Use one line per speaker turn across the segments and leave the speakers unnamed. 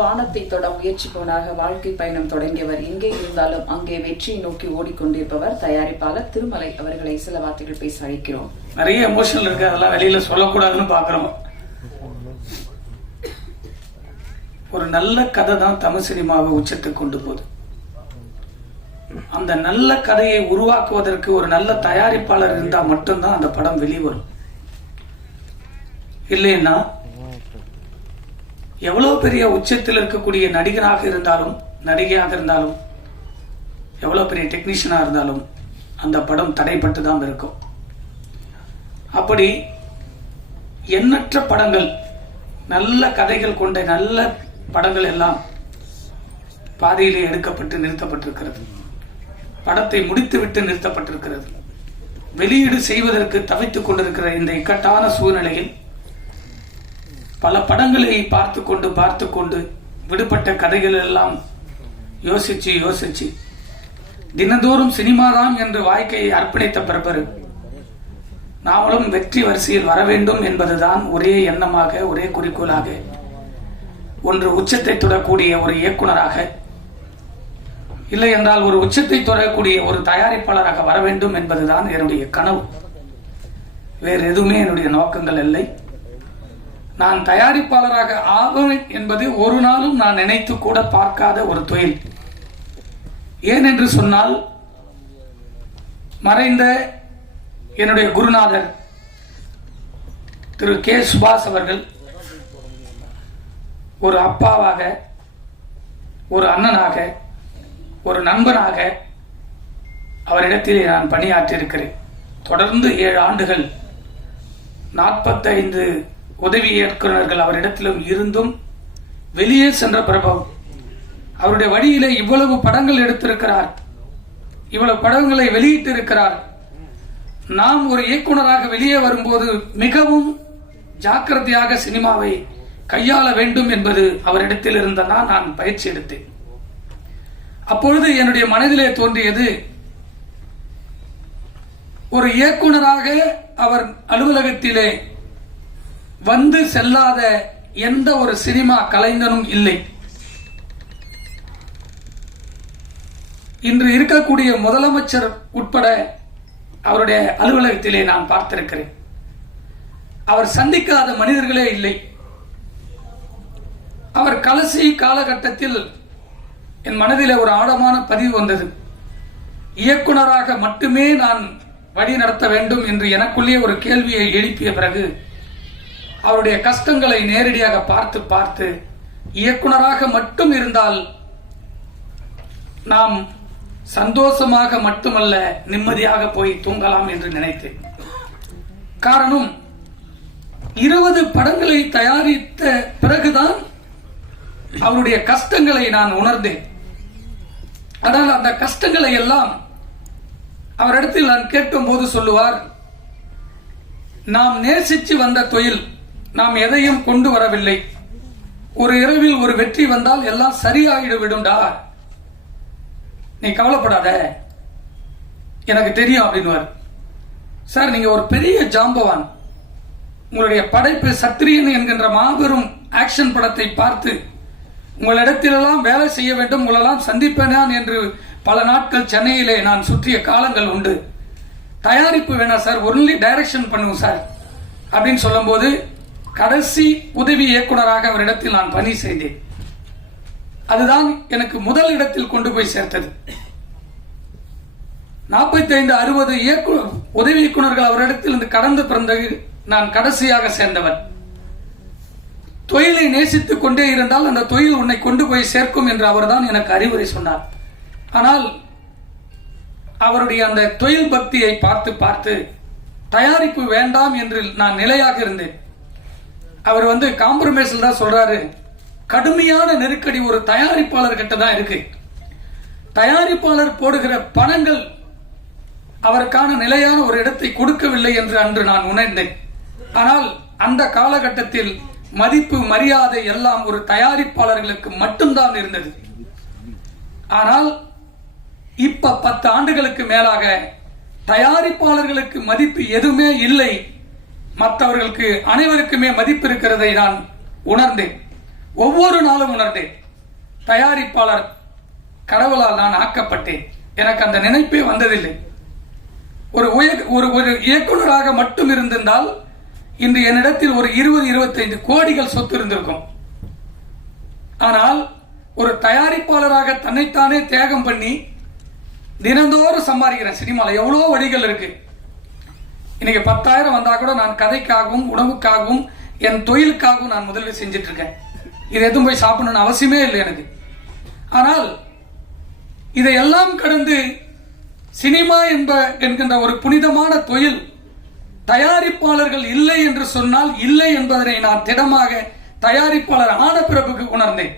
வானத்தை தொட முயற்சிப்பவனாக வாழ்க்கை பயணம் தொடங்கியவர் எங்கே இருந்தாலும் அங்கே வெற்றியை நோக்கி ஓடிக்கொண்டிருப்பவர். தயாரிப்பாளர் திருமலை அவர்களை சில வார்த்தைகள் பேச அழைக்கிறோம்.
நிறைய எமோஷனல் இருக்கு அதெல்லாம் வெளியில சொல்லக்கூடாதுன்னு பாக்குறோம் ஒரு நல்ல கதை தான் தமிழ் சினிமாவை உச்சத்துக்கு கொண்டு போகுது. அந்த நல்ல கதையை உருவாக்குவதற்கு ஒரு நல்ல தயாரிப்பாளர் இருந்தா மட்டும்தான் அந்த படம் வெளிவரும். இல்லைன்னா எவ்வளவு பெரிய உச்சத்தில் இருக்கக்கூடிய நடிகராக இருந்தாலும் நடிகையாக இருந்தாலும் எவ்வளவு பெரிய டெக்னீஷியனாக இருந்தாலும் அந்த படம் தடைப்பட்டு தான் இருக்கும். அப்படி எண்ணற்ற படங்கள் நல்ல கதைகள் கொண்ட நல்ல படங்கள் எல்லாம் பாதையிலே எடுக்கப்பட்டு நிறுத்தப்பட்டிருக்கிறது. படத்தை முடித்துவிட்டு நிறுத்தப்பட்டிருக்கிறது. வெளியீடு செய்வதற்கு தவித்துக் கொண்டிருக்கிற இந்த இக்கட்டான சூழ்நிலையில் பல படங்களை பார்த்து கொண்டு பார்த்து கொண்டு விடுபட்ட கதைகள் எல்லாம் யோசிச்சு யோசிச்சு தினந்தோறும் சினிமாதான் என்று வாழ்க்கையை அர்ப்பணித்த பிறப்பரு நாமளும் வெற்றி வரிசையில் வர வேண்டும் என்பதுதான் ஒரே எண்ணமாக ஒரே குறிக்கோளாக ஒன்று உச்சத்தை தொடக்கூடிய ஒரு இயக்குனராக இல்லை என்றால் ஒரு உச்சத்தை தொடரக்கூடிய ஒரு தயாரிப்பாளராக வர வேண்டும் என்பதுதான் என்னுடைய கனவு. வேறு எதுவுமே என்னுடைய நோக்கங்கள் இல்லை. நான் தயாரிப்பாளராக ஆவேன் என்பது ஒரு நாளும் நான் நினைத்து கூட பார்க்காத ஒரு தொழில். ஏன் என்று சொன்னால் மறைந்த என்னுடைய குருநாதர் திரு கே சுபாஷ் அவர்கள் ஒரு அப்பாவாக ஒரு அண்ணனாக ஒரு நண்பனாக அவரிடத்திலே நான் பணியாற்றியிருக்கிறேன். தொடர்ந்து ஏழு ஆண்டுகள் நாற்பத்தைந்து உதவி இயக்குநர்கள் அவரிடத்திலும் இருந்தும் வெளியே சென்ற பிரபவம் அவருடைய வழியிலே இவ்வளவு படங்கள் எடுத்திருக்கிறார். இவ்வளவு படங்களை வெளியிட்டு இருக்கிறார் நாம் ஒரு இயக்குனராக வெளியே வரும்போது மிகவும் ஜாக்கிரதையாக சினிமாவை கையாள வேண்டும் என்பது அவரிடத்தில் இருந்ததால் நான் பயிற்சி எடுத்தேன். அப்பொழுது என்னுடைய மனதிலே தோன்றியது ஒரு இயக்குனராக அவர் அலுவலகத்திலே வந்து செல்லாத எந்த ஒரு சினிமா கலைஞனும் இல்லை. இன்று இருக்கக்கூடிய முதலமைச்சர் உட்பட அவருடைய அலுவலகத்திலே நான் பார்த்திருக்கிறேன். அவர் சந்திக்காத மனிதர்களே இல்லை. அவர் கடைசி காலகட்டத்தில் என் மனதில் ஒரு ஆழமான பதிவு வந்தது. இயக்குனராக மட்டுமே நான் வழி நடத்த வேண்டும் என்று எனக்குள்ளே ஒரு கேள்வியை எழுப்பிய பிறகு அவருடைய கஷ்டங்களை நேரடியாக பார்த்து பார்த்து இயக்குனராக மட்டும் இருந்தால் நாம் சந்தோஷமாக மட்டுமல்ல நிம்மதியாக போய் தூங்கலாம் என்று நினைத்தேன். காரணம் இருபது படங்களை தயாரித்த பிறகுதான் அவருடைய கஷ்டங்களை நான் உணர்ந்தேன். ஆனால் அந்த கஷ்டங்களை எல்லாம் அவரிடத்தில் நான் கேட்கும் போது சொல்லுவார் நாம் நேசிச்சு வந்த தொழில் நாம் எதையும் கொண்டு வரவில்லை. ஒரு இரவில் ஒரு வெற்றி வந்தால் எல்லாம் சரியாயிடு விடும்டா நீ கவலைப்படாத. எனக்கு தெரியும் அப்படின்னுவார். சார் நீங்க ஒரு பெரிய ஜாம்பவான். உங்களுடைய படைப்பு சத்திரியன் என்கின்ற மாபெரும் ஆக்ஷன் படத்தை பார்த்து உங்களிடத்திலெல்லாம் வேலை செய்ய வேண்டும் உங்களெல்லாம் சந்திப்பேனான் என்று பல நாட்கள் சென்னையிலே நான் சுற்றிய காலங்கள் உண்டு. தயாரிப்பு வேணாம் சார் ஒன்லி டைரக்ஷன் பண்ணுவோம் சார். அப்படின்னு சொல்லும்போது கடைசி உதவி இயக்குனராக அவரிடத்தில் நான் பணி செய்தேன். அதுதான் எனக்கு முதல் இடத்தில் கொண்டு போய் சேர்த்தது. நாற்பத்தி ஐந்து அறுபது இயக்குனர் உதவி இயக்குனர்கள் அவரிடத்தில் இருந்து கடந்து பிறந்தது நான் கடைசியாக சேர்ந்தவன். தொழிலை நேசித்துக் கொண்டே இருந்தால் அந்த தொழில் உன்னை கொண்டு போய் சேர்க்கும் என்று அவர்தான் எனக்கு அறிவுரை சொன்னார். ஆனால் அவருடைய அந்த தொழில் பக்தியை பார்த்து பார்த்து தயாரிப்பு வேண்டாம் என்று நான் நிலையாக இருந்தேன். அவர் வந்து காம்ப்ரமைஸ்ல தான் சொல்றாரு. கடுமையான நெருக்கடி ஒரு தயாரிப்பாளர் கிட்ட தான் இருக்கு. தயாரிப்பாளர் போடுகிற பணங்கள் அவருக்கான நிலையான ஒரு இடத்தை கொடுக்கவில்லை என்று அன்று நான் உணர்ந்தேன். ஆனால் அந்த காலகட்டத்தில் மதிப்பு மரியாதை எல்லாம் ஒரு தயாரிப்பாளர்களுக்கு மட்டும்தான் இருந்தது. ஆனால் இப்ப பத்து ஆண்டுகளுக்கு மேலாக தயாரிப்பாளர்களுக்கு மதிப்பு எதுவுமே இல்லை. மற்றவர்களுக்கு அனைவருக்குமே மதிப்பு இருக்கிறதை நான் உணர்ந்தேன். ஒவ்வொரு நாளும் உணர்ந்தேன். தயாரிப்பாளர் கடவுளால் நான் ஆக்கப்பட்டேன். எனக்கு அந்த நினைப்பே வந்ததில்லை. ஒரு ஒரு ஒரு இயக்குனராக மட்டும் இருந்திருந்தால் இன்று என்னிடத்தில் ஒரு இருபது இருபத்தைந்து கோடிகள் சொத்து இருந்திருக்கும். ஆனால் ஒரு தயாரிப்பாளராக தன்னைத்தானே தியாகம் பண்ணி தினந்தோறும் சம்பாதிக்கிறேன். சினிமாவில் எவ்வளோ வழிகள் இருக்குது இன்னைக்கு பத்தாயிரம் வந்தா கூட நான் கதைக்காகவும் உணவுக்காகவும் என் தொழிலுக்காகவும் நான் முதலீடு செஞ்சுட்டு இருக்கேன் இது எதுவும் போய் சாப்பிடணும்னு அவசியமே இல்லை எனக்கு. ஆனால் இதையெல்லாம் கடந்து சினிமா என்ப என்கின்ற ஒரு புனிதமான தொழில் தயாரிப்பாளர்கள் இல்லை என்று சொன்னால் இல்லை என்பதனை நான் திடமாக தயாரிப்பாளர் ஆன பிறப்புக்கு உணர்ந்தேன்.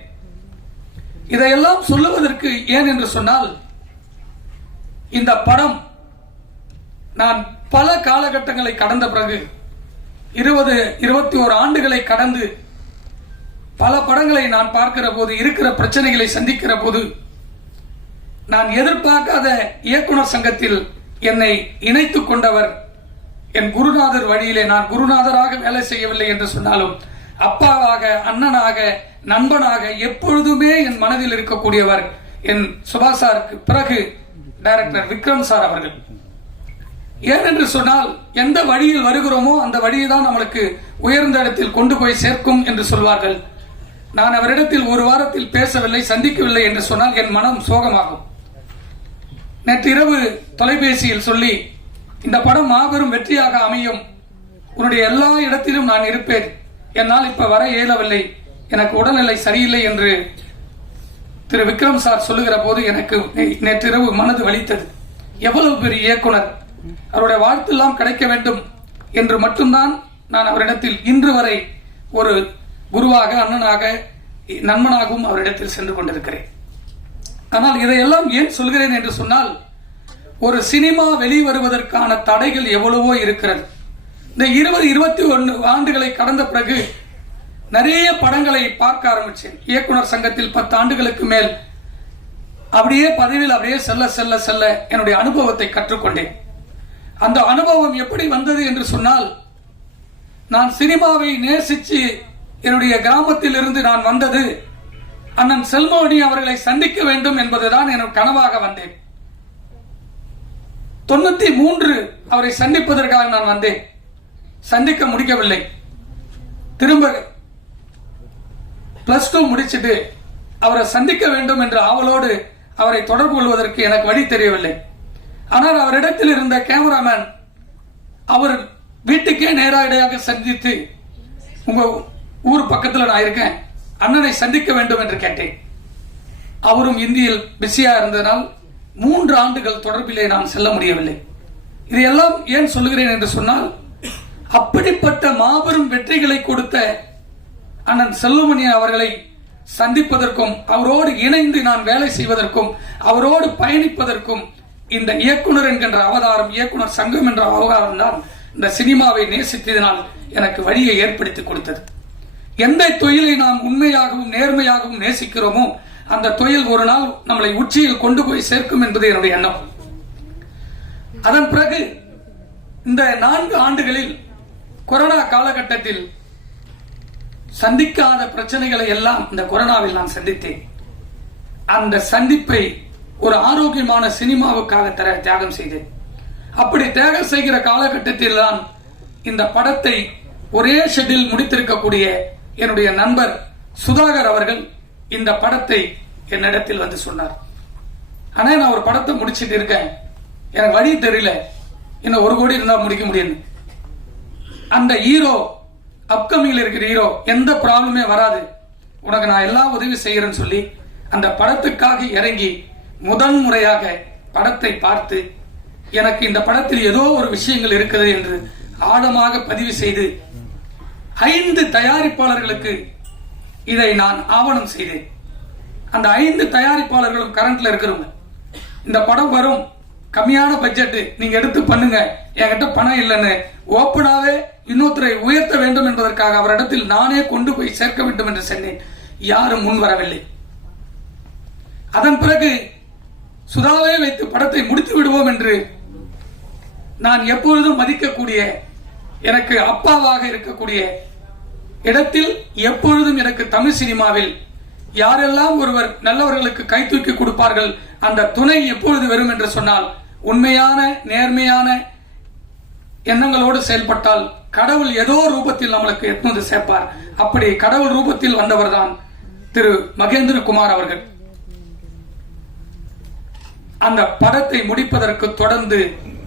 இதையெல்லாம் சொல்லுவதற்கு ஏன் என்று சொன்னால் இந்த படம் நான் பல காலகட்டங்களை கடந்த பிறகு இருபது இருபத்தி ஒரு ஆண்டுகளை கடந்து பல படங்களை நான் பார்க்கிற போது இருக்கிற பிரச்சனைகளை சந்திக்கிற போது நான் எதிர்பார்க்காத இயக்குனர் சங்கத்தில் என்னை இணைத்துக் கொண்டவர் என் குருநாதர் வழியிலே நான் குருநாதராக வேலை செய்யவில்லை என்று சொன்னாலும் அப்பாவாக அண்ணனாக நண்பனாக எப்பொழுதுமே என் மனதில் இருக்கக்கூடியவர் என் சுபாஷ் சாருக்கு பிறகு டைரக்டர் விக்ரம் சார் அவர்கள். ஏனென்று சொன்னால் எந்த வழியில் வருகிறோமோ அந்த வழியை தான் நம்மளுக்கு உயர்ந்த இடத்தில் கொண்டு போய் சேர்க்கும் என்று சொல்வார்கள். நான் அவரிடத்தில் ஒரு வாரத்தில் பேசவில்லை சந்திக்கவில்லை என்று சொன்னால் என் மனம் சோகமாகும். நேற்று இரவு தொலைபேசியில் சொல்லி இந்த படம் மாபெரும் வெற்றியாக அமையும். உன்னுடைய எல்லா இடத்திலும் நான் இருப்பேன். என்னால் இப்ப வர இயலவில்லை. எனக்கு உடல்நிலை சரியில்லை என்று திரு விக்ரம் சார் சொல்லுகிற போது எனக்கு நேற்றிரவு மனது வலித்தது. எவ்வளவு பெரிய இயக்குனர். அவருடைய வாழ்த்தெல்லாம் கிடைக்க வேண்டும் என்று மட்டும்தான் நான் அவரிடத்தில் இன்று வரை ஒரு குருவாக அண்ணனாக நண்பனாகவும் அவரிடத்தில் சென்று கொண்டிருக்கிறேன். ஆனால் இதையெல்லாம் ஏன் சொல்கிறேன் என்று சொன்னால் ஒரு சினிமா வெளிவருவதற்கான தடைகள் எவ்வளவோ இருக்கிறது. இந்த இருபது இருபத்தி ஒன்று ஆண்டுகளை கடந்த பிறகு நிறைய படங்களை பார்க்க ஆரம்பிச்சேன் இயக்குனர் சங்கத்தில் பத்து ஆண்டுகளுக்கு மேல் அப்படியே பதவியில் அப்படியே செல்ல செல்ல செல்ல என்னுடைய அனுபவத்தை கற்றுக்கொண்டேன். அந்த அனுபவம் எப்படி வந்தது என்று சொன்னால் நான் சினிமாவை நேசிச்சு என்னுடைய கிராமத்தில் இருந்து நான் வந்தது அண்ணன் செல்மோனி அவர்களை சந்திக்க வேண்டும் என்பதுதான் என் கனவாக வந்தேன். தொண்ணூத்தி மூன்று அவரை சந்திப்பதற்காக நான் வந்தேன். சந்திக்க முடிக்கவில்லை. திரும்ப பிளஸ் டூ முடிச்சுட்டு அவரை சந்திக்க வேண்டும் என்ற ஆவலோடு அவரை தொடர்பு கொள்வதற்கு எனக்கு வழி தெரியவில்லை. ஆனால் அவரிடத்தில் இருந்த கேமராமேன் அவர் வீட்டுக்கே நேரடியாக சந்தித்து உங்க ஊர் பக்கத்தில் நான் இருக்கேன் அண்ணனை சந்திக்க வேண்டும் என்று கேட்டேன். அவரும் இந்தியில் பிஸியா இருந்ததனால் மூன்று ஆண்டுகள் தொடர்பிலே நான் செல்ல முடியவில்லை. இதையெல்லாம் ஏன் சொல்லுகிறேன் என்று சொன்னால் அப்படிப்பட்ட மாபெரும் வெற்றிகளை கொடுத்த அண்ணன் செல்லுமணி அவர்களை சந்திப்பதற்கும் அவரோடு இணைந்து நான் வேலை செய்வதற்கும் அவரோடு பயணிப்பதற்கும் இந்த இயக்குனர் என்கின்ற அவதாரம் இயக்குனர் சங்கம் என்ற அவதாரம் தான் இந்த சினிமாவை நேசித்ததினால் எனக்கு வழியை ஏற்படுத்தி கொடுத்தது. எந்த தொழிலை நாம் உண்மையாகவும் நேர்மையாகவும் நேசிக்கிறோமோ அந்த தொழில் ஒரு நாள் நம்மளை உச்சியில் கொண்டு போய் சேர்க்கும் என்பது என்னுடைய எண்ணம். அதன் பிறகு இந்த நான்கு ஆண்டுகளில் கொரோனா காலகட்டத்தில் சந்திக்காத பிரச்சனைகளை எல்லாம் இந்த கொரோனாவில் நான் சந்தித்தேன். அந்த சந்திப்பை ஒரு ஆரோக்கியமான சினிமாவுக்காக தர தியாகம் செய்தேன். அப்படி தியாகம் செய்கிற காலகட்டத்தில் தான் இந்த படத்தை ஒரே ஷெட்டில் முடித்திருக்கக்கூடிய என்னுடைய நண்பர் சுதாகர் அவர்கள் இந்த படத்தை என்னிடத்தில் வந்து சொன்னார். ஆனா நான் ஒரு படத்தை முடிச்சிட்டு இருக்கேன். எனக்கு வழி தெரியல. இன்னும் ஒரு கோடி இருந்தால் முடிக்க முடியும் அந்த ஹீரோ அப்கமிங்ல இருக்கிற ஹீரோ எந்த ப்ராப்ளமே வராது. உனக்கு நான் எல்லா உதவி செய்யறேன்னு சொல்லி அந்த படத்துக்காக இறங்கி முதன் முறையாக படத்தை பார்த்து எனக்கு இந்த படத்தில் ஏதோ ஒரு விஷயங்கள் இருக்குது என்று ஆழமாக பதிவு செய்து ஐந்து தயாரிப்பாளர்களுக்கு இதை நான் ஆவணம் செய்தேன். அந்த ஐந்து தயாரிப்பாளர்களும் கரண்ட்ல இருக்கிறவங்க. இந்த படம் வரும். கம்மியான பட்ஜெட் நீங்க எடுத்து பண்ணுங்க. என்கிட்ட பணம் இல்லைன்னு. ஓப்பனாவே இன்னொருத்தரை உயர்த்த வேண்டும் என்பதற்காக அவரிடத்தில் நானே கொண்டு போய் சேர்க்க வேண்டும் என்று சொன்னேன். யாரும் முன் வரவில்லை. அதன் பிறகு சுதாவை வைத்து படத்தை முடித்து விடுவோம் என்று நான் எப்பொழுதும் மதிக்கக்கூடிய எனக்கு அப்பாவாக இருக்கக்கூடிய இடத்தில் எப்பொழுதும் எனக்கு தமிழ் சினிமாவில் யாரெல்லாம் ஒருவர் நல்லவர்களுக்கு கை தூக்கி கொடுப்பார்கள் அந்த துணை எப்பொழுது வரும் என்று சொன்னால் உண்மையான நேர்மையான எண்ணங்களோடு செயல்பட்டால் கடவுள் ஏதோ ரூபத்தில் நம்மளுக்கு வந்து சேர்ப்பார். அப்படி கடவுள் ரூபத்தில் வந்தவர்தான் திரு மகேந்திர குமார் அவர்கள். அந்த படத்தை முடிப்பதற்கு தொடர்ந்து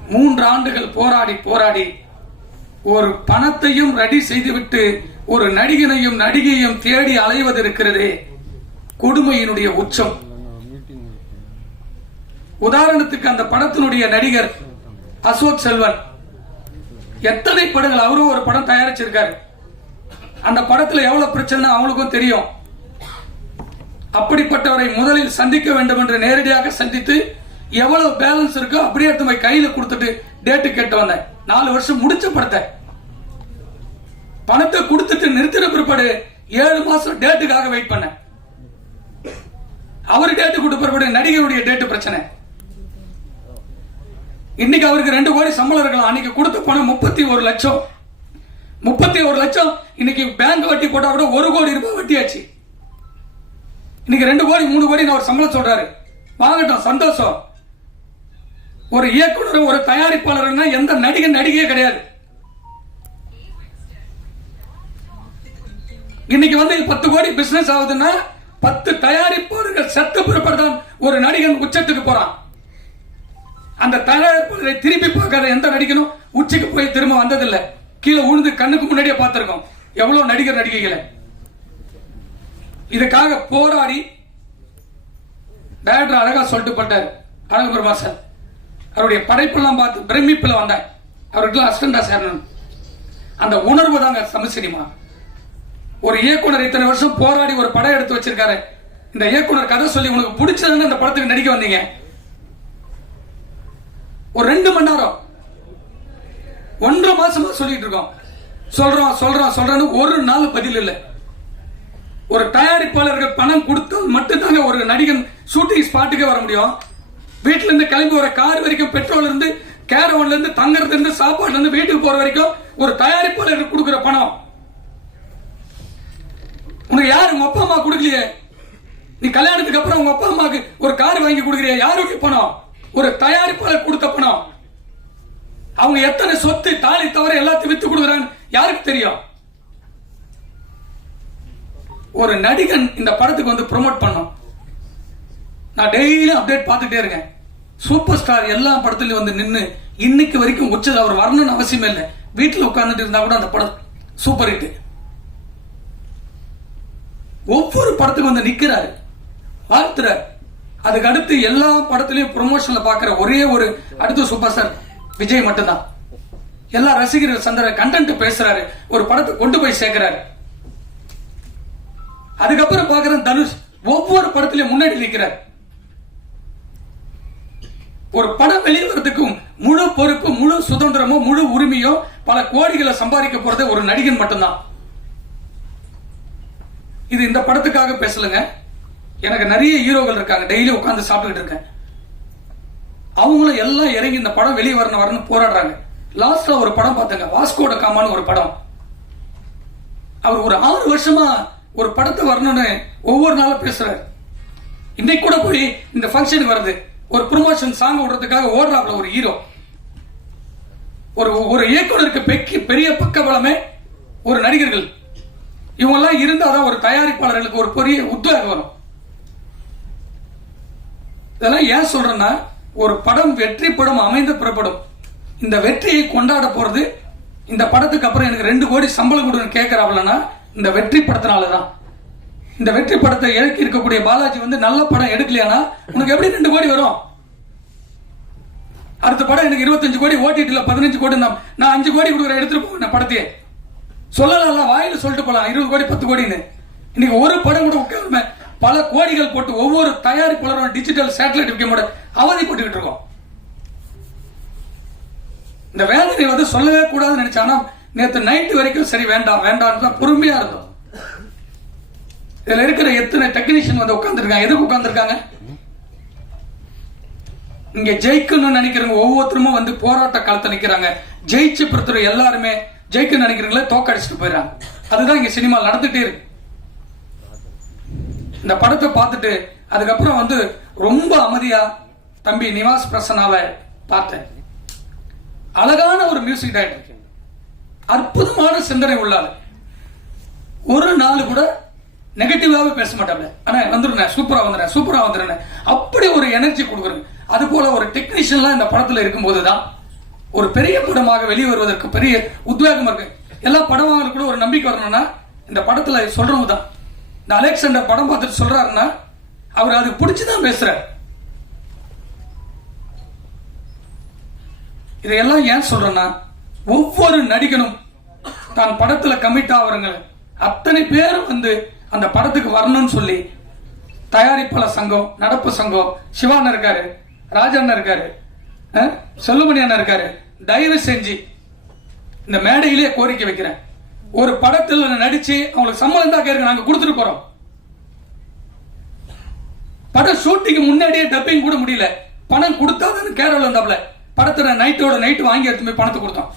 மூன்று ஆண்டுகள் போராடி போராடி ஒரு பணத்தையும் ரெடி செய்துவிட்டு ஒரு நடிகனையும் நடிகையும் தேடி அலைவது இருக்கிறதே கொடுமையினுடைய உச்சம். உதாரணத்துக்கு அந்த படத்தினுடைய நடிகர் அசோக் செல்வன். எத்தனை படங்கள் அவரும் ஒரு படம் தயாரிச்சிருக்காரு. அந்த படத்துல எவ்வளவு பிரச்சனை அவங்களுக்கும் தெரியும். அப்படிப்பட்டவரை முதலில் சந்திக்க வேண்டும் என்று நேரடியாக சந்தித்து எவ்வளவு பேலன்ஸ் இருக்கோ அப்படியே எடுத்து போய் கையில கொடுத்துட்டு டேட்டு கேட்டு வந்தேன். நாலு வருஷம் முடிச்ச படத்தை பணத்தை கொடுத்துட்டு நிறுத்தின பிற்பாடு ஏழு மாசம் டேட்டுக்காக வெயிட் பண்ணேன். அவர் டேட்டு கொடுத்த பிற்பாடு நடிகருடைய டேட்டு பிரச்சனை. இன்னைக்கு அவருக்கு ரெண்டு கோடி சம்பளம் இருக்கலாம். அன்னைக்கு கொடுத்த பணம் முப்பத்தி ஒரு லட்சம். முப்பத்தி ஒரு லட்சம் இன்னைக்கு பேங்க் வட்டி போட்டா கூட ஒரு கோடி ரூபாய் வட்டியாச்சு. இன்னைக்கு ரெண்டு கோடி மூணு கோடி அவர் சம்பளம் சொல்றாரு. வாங்கட்டும் சந்தோஷம். ஒரு இயக்குனர் ஒரு தயாரிப்பாளர்னா எந்த நடிகர் நடிகையே கிடையாது. இன்னைக்கு வந்து பத்து கோடி பிசினஸ் ஆகுதுன்னா பத்து தயாரிப்பாளர்கள் செத்த பிறப்பதான் ஒரு நடிகன் உச்சத்துக்கு போறான். அந்த தயாரிப்பாளரை திருப்பி பார்க்காத எந்த நடிகனும் உச்சிக்கு போய் திரும்ப வந்ததில்லை. கீழே உழுந்து கண்ணுக்கு முன்னாடியே பார்த்திருக்கோம். எவ்வளவு நடிகர் நடிகைகளை. இதுக்காக போராடி டேரக்டர் அழகா சொல்லிட்டு போட்டார் அழகு பெருமா சார் அவருடைய படைப்பெல்லாம் பார்த்து பிரமிப்பில் வந்தேன் அவருக்குலாம் அஸ்டண்டா சேரணும். அந்த உணர்வு தாங்க தமிழ் சினிமா. ஒரு இயக்குனர் இத்தனை வருஷம் போராடி ஒரு படம் எடுத்து வச்சிருக்காரு. இந்த இயக்குனர் கதை சொல்லி உனக்கு பிடிச்சதுன்னு அந்த படத்துக்கு நடிக்க வந்தீங்க. ஒரு ரெண்டு மணி நேரம். ஒன்றரை மாசமா சொல்லிட்டு இருக்கோம். சொல்றோம் சொல்றோம் சொல்றேன்னு ஒரு நாள் பதில் இல்லை. ஒரு தயாரிப்பாளர்கள் பணம் கொடுத்தால் மட்டும்தாங்க ஒரு நடிகன் ஷூட்டிங் ஸ்பாட்டுக்கே வர முடியும். வீட்டுல இருந்து கிளம்பி வர கார் வரைக்கும் பெட்ரோல் இருந்து கேரவன்ல இருந்து தங்கறதுல இருந்து சாப்பாடுல இருந்து வீட்டுக்கு போற வரைக்கும் ஒரு தயாரிப்பாளர் கொடுக்கிற பணம். உனக்கு யாரு? உங்க அப்பா அம்மா கொடுக்கலையே. நீ கல்யாணத்துக்கு அப்புறம் உங்க அப்பா அம்மாக்கு ஒரு கார் வாங்கி கொடுக்குறியா. யாருக்கு பணம்? ஒரு தயாரிப்பாளர் கொடுத்த பணம். அவங்க எத்தனை சொத்து தாலி தவிர எல்லாத்தையும் வித்து கொடுக்குறான்னு யாருக்கு தெரியும்? ஒரு நடிகன் இந்த படத்துக்கு வந்து ப்ரொமோட் பண்ணோம். நான் டெய்லியும் அப்டேட் பார்த்துட்டே இருக்கேன். சூப்பர் ஸ்டார் எல்லா படத்துலயும் வந்து நின்னு இன்னைக்கு வரைக்கும் உச்சது அவர் வரணும்னு அவசியமே இல்லை. வீட்டில் உட்கார்ந்துட்டு இருந்தா கூட அந்த படம் சூப்பர் ஹிட் ஒவ்வொரு படத்துக்கு வந்து நிக்கிறாரு. வாழ்த்துறாரு. அதுக்கு அடுத்து எல்லா படத்துலயும் ப்ரொமோஷன்ல பாக்குற ஒரே ஒரு அடுத்த சூப்பர் ஸ்டார் விஜய் மட்டும்தான். எல்லா ரசிகர்கள் சந்திர கண்டென்ட் பேசுறாரு. ஒரு படத்தை கொண்டு போய் சேர்க்கிறாரு. அதுக்கப்புறம் பாக்குற தனுஷ். ஒவ்வொரு படத்திலயும் முன்னாடி நிற்கிறார் ஒரு படம் வெளிவரதுக்கும் முழு பொறுப்பு முழு சுதந்திரமோ முழு உரிமையோ பல கோடிகளை சம்பாதிக்க போறது ஒரு நடிகன் மட்டும்தான். இது இந்த படத்துக்காக பேசலங்க. எனக்கு நிறைய ஹீரோகள் இருக்காங்க. டெய்லி உட்காந்து சாப்பிட்டுக்கிட்டு இருக்கேன். அவங்களும் எல்லாம் இறங்கி இந்த படம் வெளியே வரணும் வரணும் போராடுறாங்க. லாஸ்ட்ல ஒரு படம் பார்த்தேங்க. வாஸ்கோட காமான்னு ஒரு படம். அவர் ஒரு ஆறு வருஷமா ஒரு படத்தை வரணும்னு ஒவ்வொரு நாளும் பேசுறாரு. இன்னைக்கு கூட போய் இந்த ஃபங்க்ஷன் வருது ஒரு ப்ரொமோஷன் சாங் விடுறதுக்காக ஓடுறாப்ல ஒரு ஹீரோ ஒரு ஒரு இயக்குனருக்கு பெக்கி பெரிய பக்கபலமே ஒரு நடிகர்கள். இவங்கெல்லாம் இருந்தாதான் ஒரு தயாரிப்பாளர்களுக்கு ஒரு பெரிய உத்வேகம் வரும். இதெல்லாம் ஏன் சொல்றேன்னா ஒரு படம் வெற்றி படம் அமைந்து புறப்படும். இந்த வெற்றியை கொண்டாட போறது இந்த படத்துக்கு அப்புறம் எனக்கு ரெண்டு கோடி சம்பளம் கொடுங்க கேட்கறாப்லன்னா இந்த வெற்றி படத்தினாலதான். இந்த வெற்றி படத்தை இறக்கி இருக்கக்கூடிய பாலாஜி வந்து நல்ல படம் எடுக்கலையானா? உனக்கு எப்படி ரெண்டு கோடி வரும்? அடுத்த படம் எனக்கு இருபத்தஞ்சு கோடி ஓட்டிட்டுல பதினஞ்சு கோடி நான் நான் அஞ்சு கோடி கொடுக்குற எடுத்துட்டு போவேன் படத்தையே. சொல்லலாம் வாயில சொல்லிட்டு போலாம் இருபது கோடி பத்து கோடின்னு. இன்னைக்கு ஒரு படம் கூட உட்காருமே பல கோடிகள் போட்டு ஒவ்வொரு தயாரிப்பாளரும் டிஜிட்டல் சேட்டலைட் விற்க போது அவதிப்பட்டுக்கிட்டு இருக்கோம். இந்த வேதனை வந்து சொல்லவே கூடாதுன்னு நினைச்சானா நேற்று நைட்டு வரைக்கும் சரி வேண்டாம் வேண்டாம் பொறுமையா இருந்தோம். இதுல இருக்கிற எத்தனை டெக்னீஷியன் வந்து உட்காந்துருக்காங்க எதுக்கு உட்காந்துருக்காங்க இங்க ஜெயிக்கணும்னு நினைக்கிறவங்க ஒவ்வொருத்தருமும் வந்து போராட்ட காலத்துல நிக்கிறாங்க. ஜெயிச்சு பொறுத்தவரை எல்லாருமே ஜெயிக்க நினைக்கிறவங்களே தோக்கடிச்சிட்டு போயிடறாங்க. அதுதான் இங்க சினிமா நடந்துட்டே இருக்கு. இந்த படத்தை பார்த்துட்டு அதுக்கப்புறம் வந்து ரொம்ப அமைதியா தம்பி நிவாஸ் பிரசனாவை பார்த்தேன். அழகான ஒரு மியூசிக் டைரக்டர் அற்புதமான சிந்தனை உள்ளாள் ஒரு நாள் கூட நெகட்டிவாவே பேச மாட்டாங்க ஆனா வந்துருந்தேன் சூப்பரா வந்துடுறேன் சூப்பரா வந்துடுறேன் அப்படி ஒரு எனர்ஜி கொடுக்குறேன். அது போல ஒரு டெக்னீஷியன்லாம் இந்த படத்துல இருக்கும்போது தான் ஒரு பெரிய படமாக வெளியே வருவதற்கு பெரிய உத்வேகம் இருக்கு. எல்லா படமாக கூட ஒரு நம்பிக்கை வரணும்னா இந்த படத்துல சொல்றவங்க தான் இந்த அலெக்சாண்டர் படம் பார்த்துட்டு சொல்றாருன்னா அவர் அது பிடிச்சுதான் பேசுறாரு. இதையெல்லாம் ஏன் சொல்றேன்னா ஒவ்வொரு நடிகனும் தான் படத்துல கமிட் ஆகுறங்க அத்தனை பேரும் வந்து அந்த படத்துக்கு வரணும்னு சொல்லி தயாரிப்பாளர் சங்கம் நடப்பு சங்கம் சிவாண்ண இருக்காரு ராஜண்ணன் இருக்காரு செல்லுமணி அண்ணன் இருக்காரு. தயவு செஞ்சு இந்த மேடையிலே கோரிக்கை வைக்கிறேன். ஒரு படத்தில் நடிச்சு அவங்களுக்கு சம்மதம் தான் கேட்க நாங்க கொடுத்துட்டு போறோம். படம் ஷூட்டிங் முன்னாடியே டப்பிங் கூட முடியல. பணம் கொடுத்தாதான் கேரள இருந்தாப்ல படத்துல நைட்டோட நைட்டு வாங்கி எடுத்து போய் பணத்தை கொடுத்தோம்.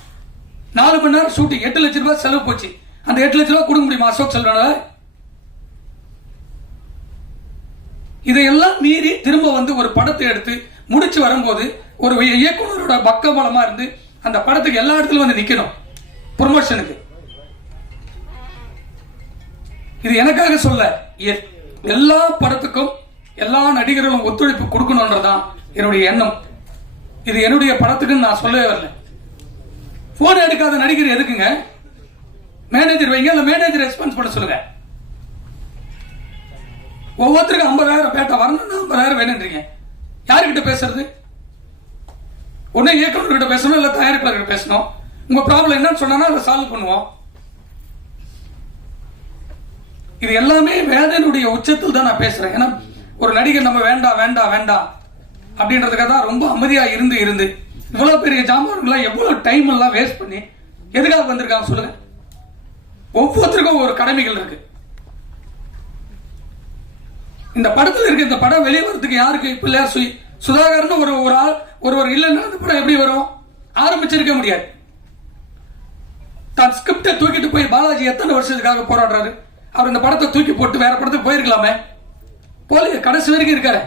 நாலு மணி நேரம் ஷூட்டிங் எட்டு லட்ச ரூபாய் செலவு போச்சு. அந்த எட்டு லட்சம் ரூபாய் கொடுக்க முடியுமா அசோக் செல்வனால? இதையெல்லாம் மீறி திரும்ப வந்து ஒரு படத்தை எடுத்து முடிச்சு வரும்போது ஒரு இயக்குனரோட பக்கபலமா இருந்து அந்த படத்துக்கு எல்லா இடத்துலயும் வந்து நிக்கணும். ப்ரொமோஷனுக்கு இது எனக்காக சொல்ல எல்லா படத்துக்கும் எல்லா நடிகர்களும் ஒத்துழைப்பு கொடுக்கணும்ன்றதான் என்னுடைய எண்ணம். இது என்னுடைய படத்துக்குன்னு நான் சொல்லவே வரல. போன் எடுக்காத நடிகர் எதுக்குங்க? மேனேஜர் வைங்க இல்ல மேனேஜர் ரெஸ்பான்ஸ் பண்ண சொல்லுங்க. ஒவ்வொருத்தருக்கும் ஐம்பதாயிரம் பேட்டா வரணும்னா ஐம்பதாயிரம் வேணுன்றீங்க. யாருக்கிட்ட பேசுறது? ஒன்று இயக்குநர்கிட்ட பேசணும் இல்ல தயாரிப்பாளர்கிட்ட பேசணும்? உங்க ப்ராப்ளம் என்னன்னு சொன்னா அதை சால்வ் பண்ணுவோம். இது எல்லாமே வேதனுடைய உச்சத்தில் தான் நான் பேசுறேன். ஏன்னா ஒரு நடிகர் நம்ம வேண்டாம் வேண்டாம் வேண்டாம் அப்படின்றதுக்காக தான் ரொம்ப அமைதியா இருந்து இருந்து. இவ்வளவு பெரிய ஜாமான்கள்லாம் எவ்வளவு டைம் எல்லாம் வேஸ்ட் பண்ணி எதுக்காக வந்திருக்காங்க சொல்லுங்க? ஒவ்வொருத்தருக்கும் ஒரு கடமைகள் இருக்கு. இந்த படத்தில் இருக்க இந்த படம் வெளியே வரதுக்கு யாருக்கு? இப்ப இல்லையா சுய் சுதாகர்னு ஒரு ஒரு ஆள் ஒருவர் இல்லைன்னா அந்த படம் எப்படி வரும்? ஆரம்பிச்சிருக்க முடியாது. தான் ஸ்கிரிப்டை தூக்கிட்டு போய் பாலாஜி எத்தனை வருஷத்துக்காக போராடுறாரு? அவர் இந்த படத்தை தூக்கி போட்டு வேற படத்துக்கு போயிருக்கலாமே? போலீஸ் கடைசி வரைக்கும் இருக்காரு.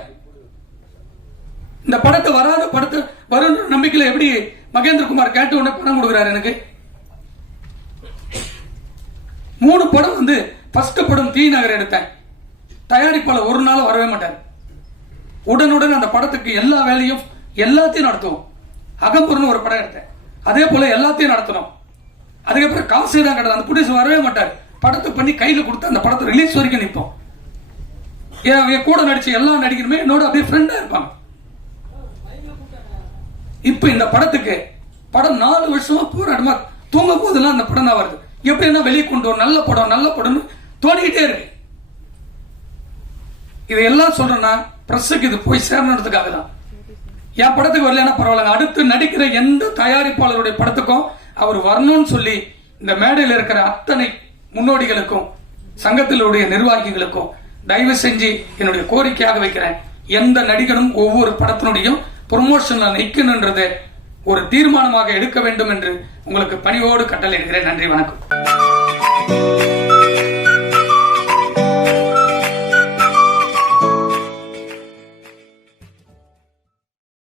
இந்த படத்தை வராத படத்தை வரும் நம்பிக்கையில் எப்படி மகேந்திரகுமார் கேட்டு உடனே பணம் கொடுக்குறாரு எனக்கு? மூணு படம் வந்து ஃபர்ஸ்ட் படம் தீ நகர் எடுத்தேன். தயாரிப்பாளர் ஒரு நாள் வரவே மாட்டார். உடனுடன் அந்த படத்துக்கு எல்லா வேலையும் எல்லாத்தையும் நடத்துவோம். அகம்புறன்னு ஒரு படம் எடுத்தேன். அதே போல எல்லாத்தையும் நடத்தணும். அதுக்கப்புறம் காசு தான் கிடையாது அந்த ப்ரொடியூசர் வரவே மாட்டார். படத்தை பண்ணி கையில் கொடுத்து அந்த படத்தை ரிலீஸ் வரைக்கும் நிற்போம். என் கூட நடிச்ச எல்லா நடிகருமே என்னோட அப்படியே ஃப்ரெண்டா இருப்பாங்க. இப்ப இந்த படத்துக்கு படம் நாலு வருஷமா போராட்டமா தூங்கும் போதெல்லாம் அந்த படம் தான் வருது. எப்படின்னா வெளியே கொண்டு வரும் நல்ல படம் நல்ல படம்னு தோணிக்கிட்டே இருக்கு. இதையெல்லாம் சொல்றேன்னா பிரஸுக்கு இது போய் சேரணுன்றதுக்காக தான். என் படத்துக்கு வரலன்னா பரவாயில்ல அடுத்து நடிக்கிற எந்த தயாரிப்பாளருடைய படத்துக்கும் அவர் வரணும்னு சொல்லி இந்த மேடையில் இருக்கிற அத்தனை முன்னோடிகளுக்கும் சங்கத்திலுடைய நிர்வாகிகளுக்கும் தயவு செஞ்சு என்னுடைய கோரிக்கையாக வைக்கிறேன். எந்த நடிகனும் ஒவ்வொரு படத்தினுடையும் ப்ரொமோஷன்ல நிற்கணுன்றதை ஒரு தீர்மானமாக எடுக்க வேண்டும் என்று உங்களுக்கு பணிவோடு கட்டளையிடுகிறேன். நன்றி வணக்கம்.